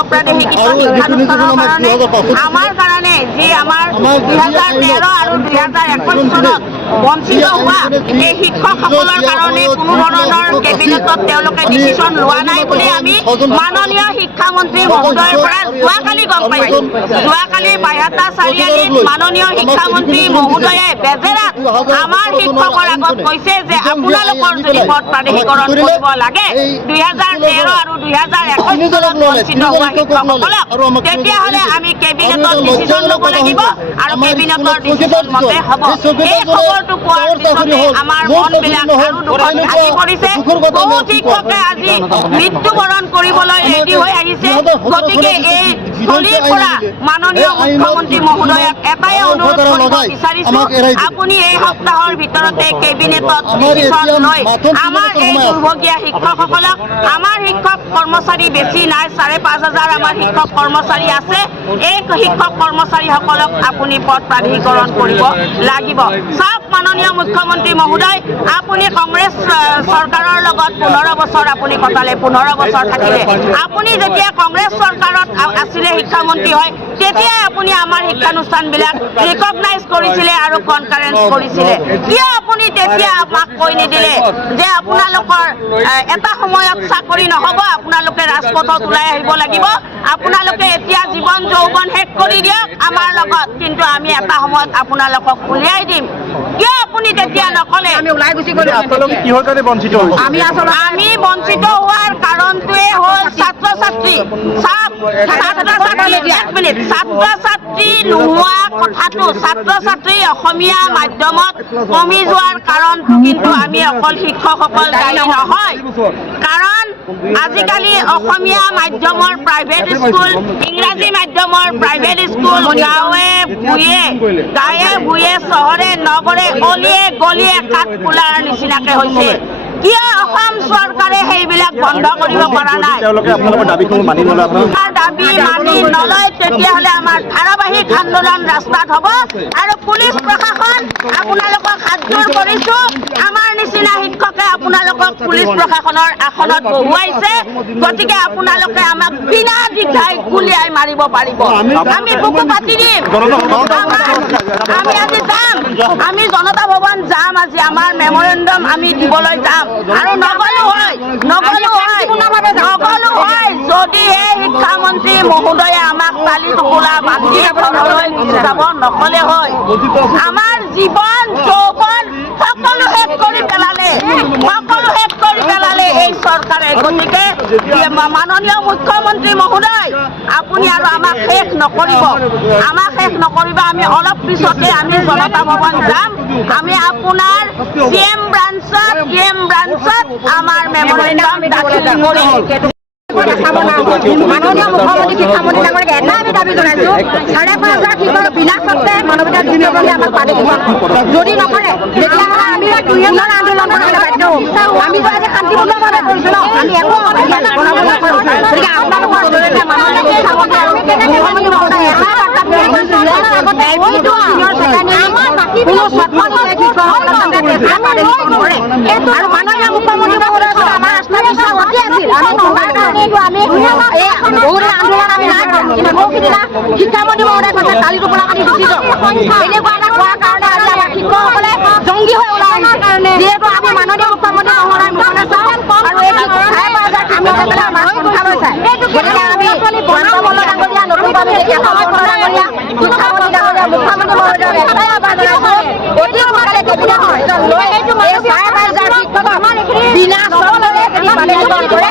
অপ্ৰাদেশিকতা শিক্ষানুষ্ঠানৰ কাৰণে আমাৰ কাৰণে যি আমাৰ 2013 আৰু 2021 চনত বঞ্চিত হোৱা এই শিক্ষকসকলৰ কাৰণে কোনো ধৰণৰ কেবিনেটত তেওঁলোকে ডিচিশ্যন লোৱা নাই বুলি আমি মাননীয় শিক্ষামন্ত্ৰী মহোদয়ৰ পৰা যোৱাকালি গম পাইছোঁ। যোৱাকালি বাইহাটা চাৰিআলিত মাননীয় শিক্ষামন্ত্ৰী মহোদয়ে বেজেৰাত আমাৰ শিক্ষকৰ আগত কৈছে যে আপোনালোকৰ যদি পদ প্ৰাদেশিকৰণ কৰিব লাগে 2013 আৰু 2021 চনত বঞ্চিত হোৱা শিক্ষকসকলক তেতিয়াহ'লে আমি কেবিনেটত ডিচিশ্যন ল'ব লাগিব আৰু কেবিনেটৰ ডিচিশ্যন মতে হ'ব। এই খবৰটো পোৱাৰ পিছতে আমাৰ মনবিলাক আৰু দুখত ভাগি পৰিছে। বহুত শিক্ষকে আজি মৃত্যুবৰণ কৰিবলৈ ৰেডি হৈ আহিছে। গতিকে এই স্থলীৰ পৰা মাননীয় মুখ্যমন্ত্ৰী মহোদয়ক এটাই অনুৰোধ কৰিব বিচাৰিছোঁ, আপুনি এই সপ্তাহৰ ভিতৰতে কেবিনেটত ডিচিশ্যন লৈ আমাৰ এই দুৰ্ভগীয়া শিক্ষকসকলক, আমাৰ শিক্ষক কৰ্মচাৰী বেছি নাই, 5,500 আমাৰ শিক্ষক কৰ্মচাৰী আছে, এই শিক্ষক কৰ্মচাৰীসকলক আপুনি পদ প্ৰাধিকৰণ কৰিব লাগিব। চাওক মাননীয় মুখ্যমন্ত্ৰী মহোদয়, আপুনি কংগ্ৰেছ চৰকাৰৰ লগত 15 বছৰ আপুনি কটালে, 15 বছৰ থাকিলে। আপুনি যেতিয়া কংগ্ৰেছ চৰকাৰত আছিলে শিক্ষামন্ত্ৰী হয় তেতিয়াই আপুনি আমাৰ শিক্ষানুষ্ঠানবিলাক ৰিকগনাইজ কৰিছিলে আৰু কনকাৰেঞ্চ কৰিছিলে। কিয় আপুনি তেতিয়া আমাক কৈ নিদিলে যে আপোনালোকৰ এটা সময়ত চাকৰি নহ'ব, আপোনালোকে ৰাজপথত ওলাই আহিব লাগিব, আপোনালোকে এতিয়া জীৱন যৌৱন শেষ কৰি দিয়ক আমাৰ লগত, কিন্তু আমি এটা সময়ত আপোনালোকক উলিয়াই দিম। কিয় আপুনি তেতিয়া নকলে? আমি বঞ্চিত হোৱাৰ কাৰণটোৱে হ'ল ছাত্ৰ ছাত্ৰী নোহোৱা কথাটো, ছাত্ৰ ছাত্ৰী অসমীয়া মাধ্যমত কমি যোৱাৰ কাৰণটো কিন্তু আমি অকল শিক্ষকসকল দায়ী নহয়। কাৰণ আজিকালি অসমীয়া মাধ্যমৰ প্ৰাইভেট স্কুল, ইংৰাজী মাধ্যমৰ প্ৰাইভেট স্কুল গাঁৱে ভূঞে চহৰে নগৰে অলিয়ে গলিয়ে কাঠ ফুলাৰ নিচিনাকে হৈছে। কিয় অসম চৰকাৰে সেইবিলাক বন্ধ কৰিব পৰা নাই? দাবী মানি নলয় তেতিয়াহ'লে আমাৰ ধাৰাবাহিক আন্দোলন ৰাস্তাত হ'ব। আৰু পুলিচ প্ৰশাসন আপোনালোকক হাতযোৰ কৰিছোঁ, আমাৰ নিচিনা শিক্ষকে আপোনালোকক পুলিচ প্ৰশাসনৰ আসনত বহুৱাইছে। গতিকে আপোনালোকে আমাক বিনা দ্বিধাই গুলিয়াই মাৰিব পাৰিব, আমি বুকু পাতি দিম। আমি আজি যাম, আমি জনতা ভৱন যাম, আজি আমাৰ মেমৰেণ্ডাম আমি দিবলৈ যাম। আৰু নগলো হয় যদিহে শিক্ষামন্ত্ৰী মহোদয়ে আমাক তালি টোপোলা বান্ধি ঘৰলৈ যাব নকলে হয়। আমাৰ জীৱন যৌৱন সকলো শেষ কৰি পেলালে এই চৰকাৰে। গতিকে মাননীয় মুখ্যমন্ত্ৰী মহোদয়, আপুনি আৰু আমাক শেষ নকৰিব, আমি অলপ পিছতে আমি জনতা ভৱন যাম। আমি আপোনাৰ CM ব্ৰাঞ্চত আমাৰ মেমৰেণ্ডাম দাখিল কৰিম। মাননীয় মুখ্যমন্ত্ৰী শিক্ষামন্ত্ৰী ডাঙৰীয়াক এটা আমি দাবী জনাইছোঁ, 5,500 শিক্ষক বিনা চৰ্তে মানৱীয়তা দৃষ্টিভংগী আমাক প্ৰাদেশিকৰণ যদি নকৰে তেতিয়াহ'লে আমি পুনৰ আন্দোলন কৰিবলৈ বাধ্য হ'ম। আমি তো আজি শান্তিপূৰ্ণভাৱে কৰিছোঁ ন, আমি একো গতিকে আপোনালোকৰ জৰিয়তে মাননীয় শিক্ষামন্ত্ৰী আৰু মুখ্যমন্ত্ৰী মহোদয়ে এটা বাৰ্তা প্ৰেৰণ কৰিছিল যে আৰু মাননীয় মুখ্যমন্ত্ৰী মহোদয়ৰ ওচৰত আমাৰ আস্থা বিশ্বাস অতি আছিল। আমি বহুদিন আন্দোলন আমি নাই কৰা, কিন্তু বহুদিনা শিক্ষামন্ত্ৰী মহোদয়ে কৈছে তালি টোপোলা কাটি গুচি যাওক। এনেকুৱা এটা কোৱাৰ কাৰণে আজি আমাৰ শিক্ষকসকলে জংগী হৈ ওলাই আহিছে। যিহেতু আমি মাননীয় মুখ্যমন্ত্ৰী মহোদয়ৰ মুখলৈ চাওঁ আৰু এই 5,500 শিক্ষকসকলে আমাৰ সংখ্যা লৈ চায়। গতিকে আমি বন্ধমল্ল ডাঙৰীয়া, নতুনভাৱে শিক্ষামন্ত্ৰী ডাঙৰীয়া, মুখ্যমন্ত্ৰী মহোদয়ক এটাই আহ্বান জনাইছোঁ, অতি সোনকালে কেবিনেটত লৈ এই 5,500 শিক্ষকক বিনা চৰ্তৰে যদি প্ৰাদেশিকৰণ কৰে